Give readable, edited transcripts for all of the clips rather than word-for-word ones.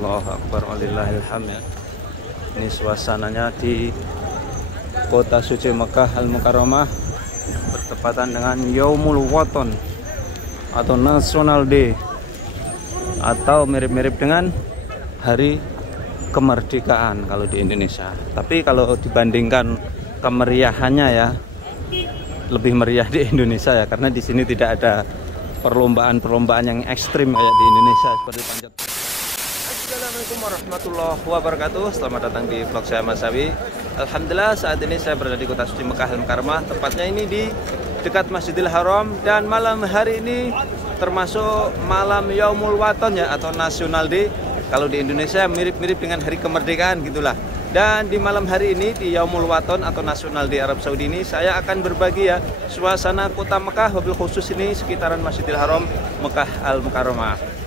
Allahu Akbar walillahilham ya. Ini suasananya di kota suci Mekah Al-Mukarramah bertepatan dengan Yaumul Waton atau National Day atau mirip-mirip dengan Hari Kemerdekaan kalau di Indonesia. Tapi kalau dibandingkan kemeriahannya ya, lebih meriah di Indonesia ya, karena di sini tidak ada perlombaan-perlombaan yang ekstrim kayak di Indonesia seperti panjat. Assalamualaikum warahmatullahi wabarakatuh. Selamat datang di vlog saya Mas Sawi. Alhamdulillah saat ini saya berada di kota suci Mekah Al-Mukarramah, tepatnya ini di dekat Masjidil Haram, dan malam hari ini termasuk malam Yaumul Waton ya, atau National Day. Kalau di Indonesia mirip-mirip dengan Hari Kemerdekaan gitulah. Dan di malam hari ini di Yaumul Waton atau National Day Arab Saudi ini, saya akan berbagi ya suasana kota Mekah, wabil khusus ini sekitaran Masjidil Haram Mekah Al-Mukarramah.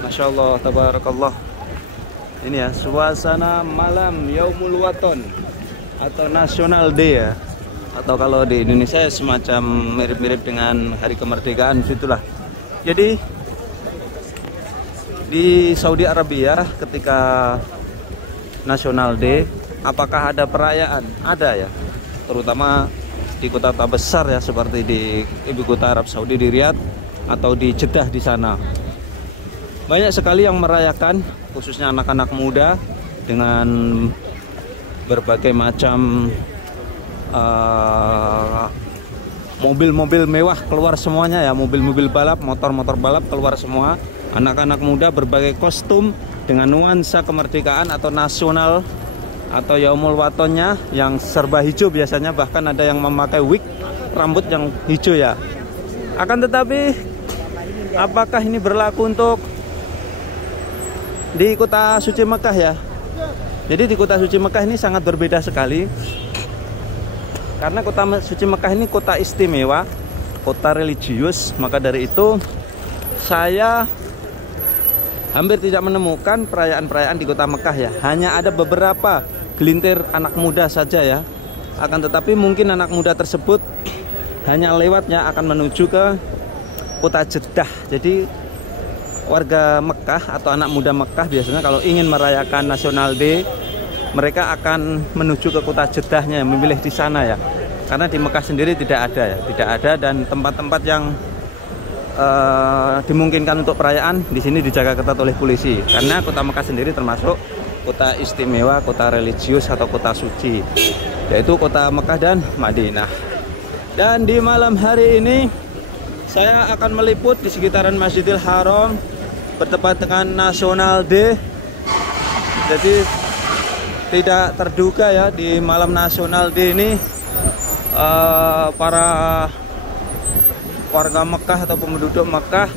Masya Allah, tabarakallah. Ini ya suasana malam Yaumul Waton atau National Day ya, atau kalau di Indonesia semacam mirip-mirip dengan Hari Kemerdekaan situlah. Jadi di Saudi Arabia ketika National Day, apakah ada perayaan? Ada ya, terutama di kota-kota besar ya, seperti di ibu kota Arab Saudi di Riyadh atau di Jeddah di sana. Banyak sekali yang merayakan, khususnya anak-anak muda, dengan berbagai macam mobil-mobil mewah keluar semuanya ya, mobil-mobil balap, motor-motor balap keluar semua. Anak-anak muda berbagai kostum dengan nuansa kemerdekaan atau nasional atau Yaumul Watonnya yang serba hijau biasanya, bahkan ada yang memakai wig rambut yang hijau ya. Akan tetapi apakah ini berlaku untuk di kota suci Mekah ya? Jadi di kota suci Mekah ini sangat berbeda sekali, karena kota suci Mekah ini kota istimewa, kota religius. Maka dari itu saya hampir tidak menemukan perayaan-perayaan di kota Mekah ya. Hanya ada beberapa gelintir anak muda saja ya. Akan tetapi mungkin anak muda tersebut hanya lewatnya akan menuju ke kota Jeddah. Jadi warga Mekah atau anak muda Mekah biasanya kalau ingin merayakan National Day, mereka akan menuju ke kota Jeddahnya, memilih di sana ya. Karena di Mekah sendiri tidak ada ya, tidak ada, dan tempat-tempat yang dimungkinkan untuk perayaan di sini dijaga ketat oleh polisi. Karena kota Mekah sendiri termasuk kota istimewa, kota religius atau kota suci, yaitu kota Mekah dan Madinah. Dan di malam hari ini saya akan meliput di sekitaran Masjidil Haram bertepat dengan National Day. Jadi tidak terduga ya, di malam National Day ini para warga Mekah atau penduduk Mekah,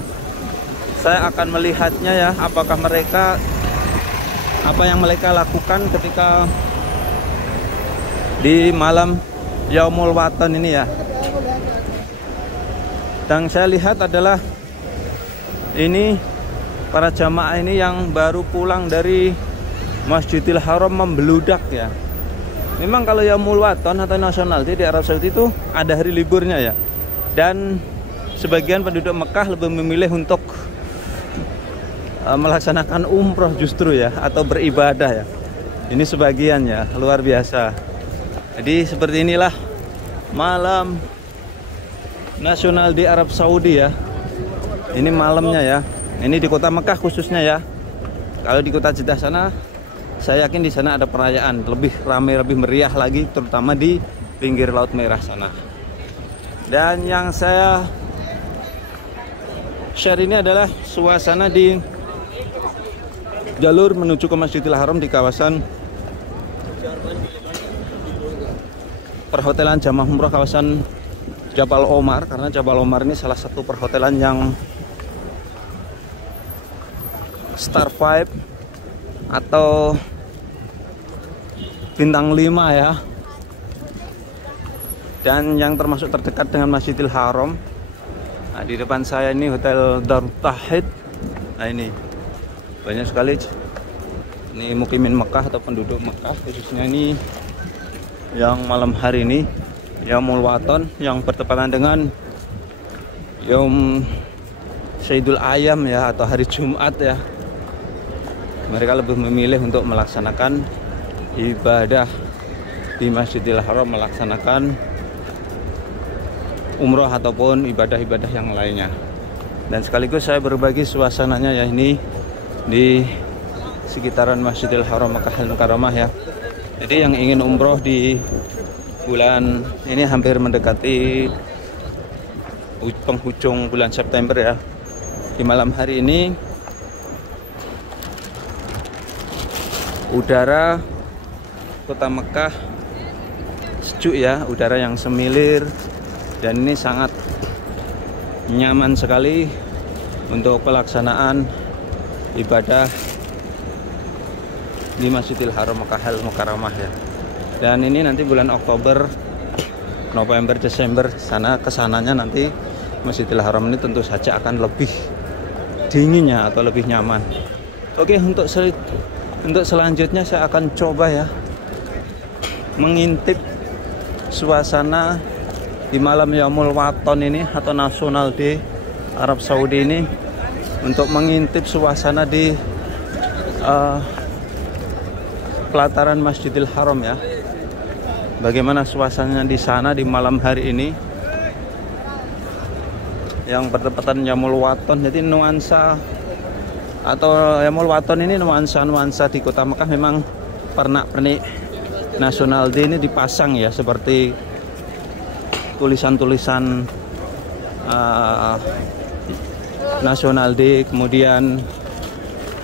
saya akan melihatnya ya, apakah mereka, apa yang mereka lakukan ketika di malam Yaumul Waton ini ya. Dan saya lihat adalah ini para jamaah ini yang baru pulang dari Masjidil Haram membeludak ya. Memang kalau Yaumul Waton atau National Day di Arab Saudi itu ada hari liburnya ya. Dan sebagian penduduk Mekah lebih memilih untuk melaksanakan umroh justru ya, atau beribadah ya. Ini sebagian ya, luar biasa. Jadi seperti inilah malam National Day Arab Saudi ya. Ini malamnya ya. Ini di kota Mekah khususnya ya. Kalau di kota Jeddah sana, saya yakin di sana ada perayaan lebih ramai, lebih meriah lagi, terutama di pinggir Laut Merah sana. Dan yang saya share ini adalah suasana di jalur menuju ke Masjidil Haram di kawasan perhotelan jamaah umroh kawasan Jabal Omar, karena Jabal Omar ini salah satu perhotelan yang Star 5 atau bintang 5 ya, dan yang termasuk terdekat dengan Masjidil Haram. Nah, di depan saya ini Hotel Darut Tauhid. Nah, ini banyak sekali ini mukimin Mekah atau penduduk Mekah, khususnya ini yang malam hari ini Yaumul Waton yang bertepatan dengan Yaum Sayyidul Ayam ya, atau hari Jumat ya, mereka lebih memilih untuk melaksanakan ibadah di Masjidil Haram, melaksanakan umroh ataupun ibadah-ibadah yang lainnya. Dan sekaligus saya berbagi suasananya ya, ini di sekitaran Masjidil Haram Makkah Al-Mukarramah ya. Jadi yang ingin umroh di bulan ini hampir mendekati penghujung bulan September ya, di malam hari ini udara kota Mekah sejuk ya, udara yang semilir, dan ini sangat nyaman sekali untuk pelaksanaan ibadah di Masjidil Haram Makkah Al-Mukarramah ya. Dan ini nanti bulan Oktober, November, Desember sana kesananya nanti Masjidil Haram ini tentu saja akan lebih dinginnya atau lebih nyaman. Oke, untuk selanjutnya saya akan coba ya mengintip suasana di malam Yaumul Waton ini atau National Day Arab Saudi ini, untuk mengintip suasana di pelataran Masjidil Haram ya. Bagaimana suasananya di sana di malam hari ini yang bertepatan Yaumul Waton. Jadi nuansa atau Yaumul Waton ini nuansa-nuansa di kota Mekah memang pernak-pernik National Day ini dipasang ya, seperti tulisan-tulisan National Day, kemudian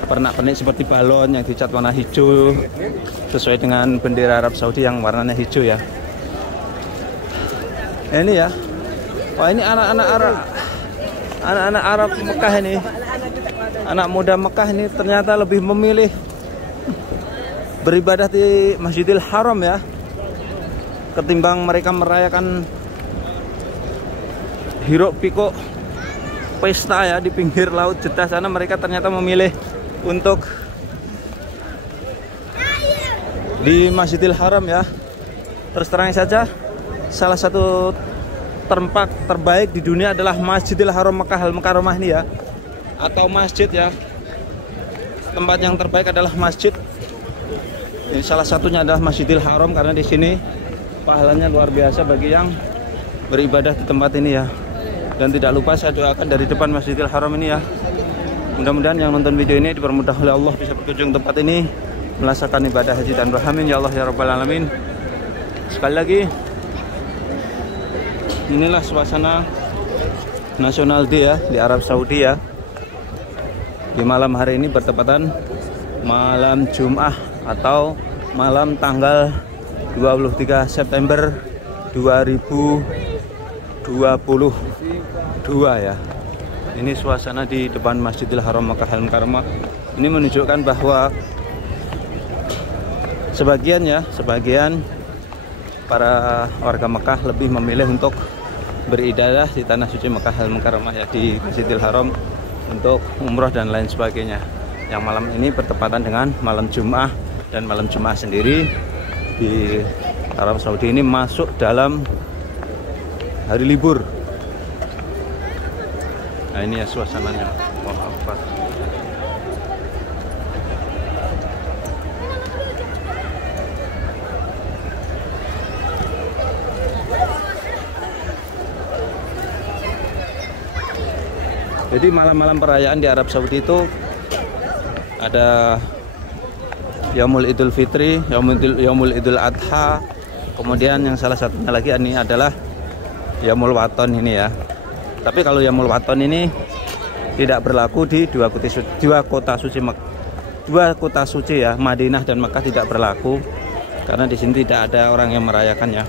pernak-pernik seperti balon yang dicat warna hijau sesuai dengan bendera Arab Saudi yang warnanya hijau ya. Ini ya, wah ini anak-anak Arab Mekah ini, anak muda Mekah ini ternyata lebih memilih beribadah di Masjidil Haram ya, ketimbang mereka merayakan hiruk pikuk pesta ya di pinggir laut Jeddah sana. Mereka ternyata memilih untuk di Masjidil Haram ya. Terus terang saja, salah satu tempat terbaik di dunia adalah Masjidil Haram Makkah Al-Mukarramah ini ya, atau masjid ya. Tempat yang terbaik adalah masjid. Ini salah satunya adalah Masjidil Haram, karena di sini pahalanya luar biasa bagi yang beribadah di tempat ini ya. Dan tidak lupa saya doakan dari depan Masjidil Haram ini ya, mudah-mudahan yang nonton video ini dipermudah oleh Allah bisa berkunjung tempat ini melaksanakan ibadah haji dan umrah. Amin ya Allah ya rabbal alamin. Sekali lagi, inilah suasana National Day ya di Arab Saudi ya. Di malam hari ini bertepatan malam Jumat atau malam tanggal 23 September 2022 ya. Ini suasana di depan Masjidil Haram Makkah Al-Mukarramah. Ini menunjukkan bahwa sebagian para warga Mekah lebih memilih untuk beribadah di tanah suci Makkah Al-Mukarramah ya, di Masjidil Haram untuk umroh dan lain sebagainya. Yang malam ini bertepatan dengan malam Jumat, dan malam Jumat sendiri di Arab Saudi ini masuk dalam hari libur. Nah ini ya suasananya. Allahu Akbar. Jadi malam-malam perayaan di Arab Saudi itu ada Yaumul Idul Fitri, Yaumul Idul Adha, kemudian yang salah satunya lagi ini adalah Yaumul Waton ini ya. Tapi kalau Yaumul Waton ini tidak berlaku di dua kota suci ya, Madinah dan Mekah tidak berlaku, karena di sini tidak ada orang yang merayakannya,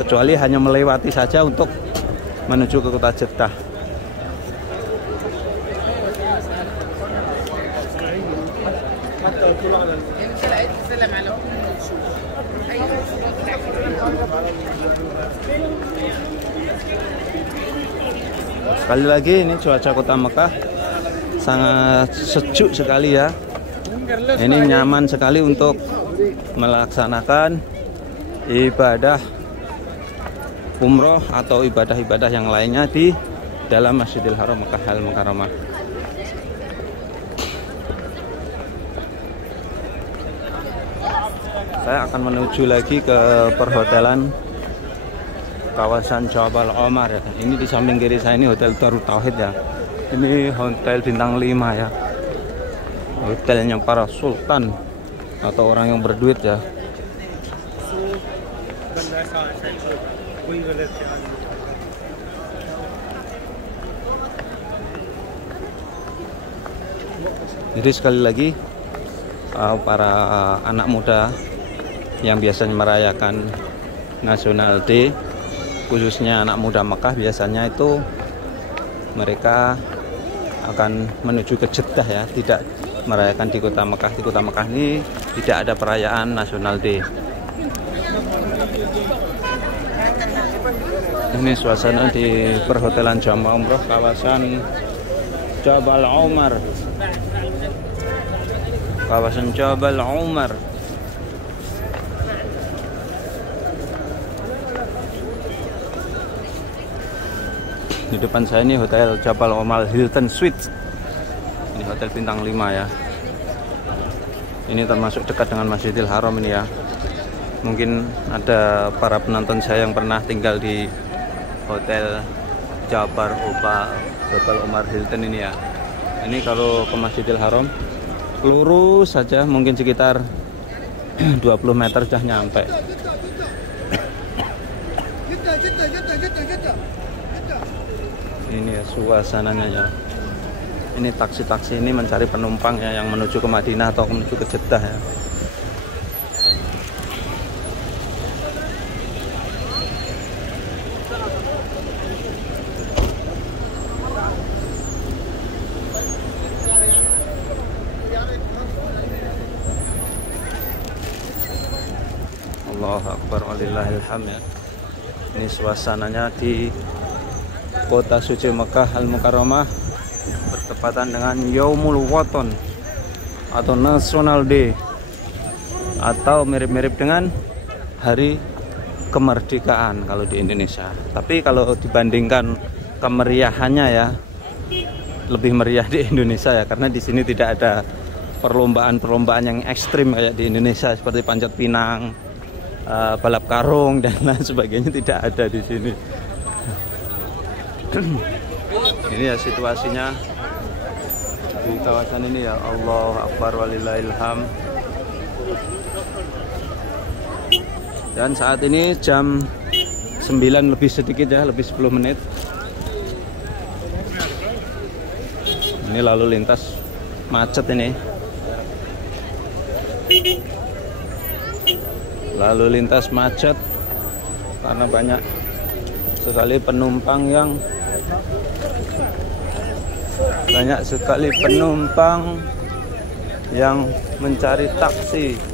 kecuali hanya melewati saja untuk menuju ke kota Jeddah. Sekali lagi ini cuaca kota Mekah sangat sejuk sekali ya. Ini nyaman sekali untuk melaksanakan ibadah umroh atau ibadah-ibadah yang lainnya di dalam Masjidil Haram Makkah Al Mukarramah. Saya akan menuju lagi ke perhotelan kawasan Jabal Omar ya. Ini di samping kiri saya ini Hotel Darut Tauhid ya. Ini hotel bintang 5 ya. Hotelnya para sultan atau orang yang berduit ya. Jadi sekali lagi para anak muda yang biasanya merayakan National Day, khususnya anak muda Mekah, biasanya itu mereka akan menuju ke Jeddah ya, tidak merayakan di kota Mekah. Di kota Mekah ini tidak ada perayaan National Day. Ini suasana di perhotelan Jamaah Umroh kawasan Jabal Omar. Kawasan Jabal Omar. Di depan saya ini Hotel Jabal Omar Hilton Suites. Ini hotel bintang 5 ya. Ini termasuk dekat dengan Masjidil Haram ini ya. Mungkin ada para penonton saya yang pernah tinggal di Hotel Jabal Omar Hilton ini ya. Ini kalau ke Masjidil Haram lurus saja mungkin sekitar 20 meter sudah nyampe. Ini ya suasananya ya. Ini taksi-taksi ini mencari penumpang ya yang menuju ke Madinah atau menuju ke Jeddah ya. Allahu Akbar walillahil hamd ya. Ini suasananya di kota suci Makkah Al Mukarramah bertepatan dengan Yaumul Waton atau National Day atau mirip-mirip dengan hari kemerdekaan kalau di Indonesia. Tapi kalau dibandingkan kemeriahannya ya, lebih meriah di Indonesia ya, karena di sini tidak ada perlombaan-perlombaan yang ekstrim kayak di Indonesia seperti panjat pinang, balap karung dan lain sebagainya, tidak ada di sini. Ini ya situasinya di kawasan ini ya. Allahu Akbar walillahil hamd. Dan saat ini jam 9 lebih sedikit ya, lebih 10 menit. Ini lalu lintas macet ini. Lalu lintas macet karena banyak sekali penumpang yang mencari taksi.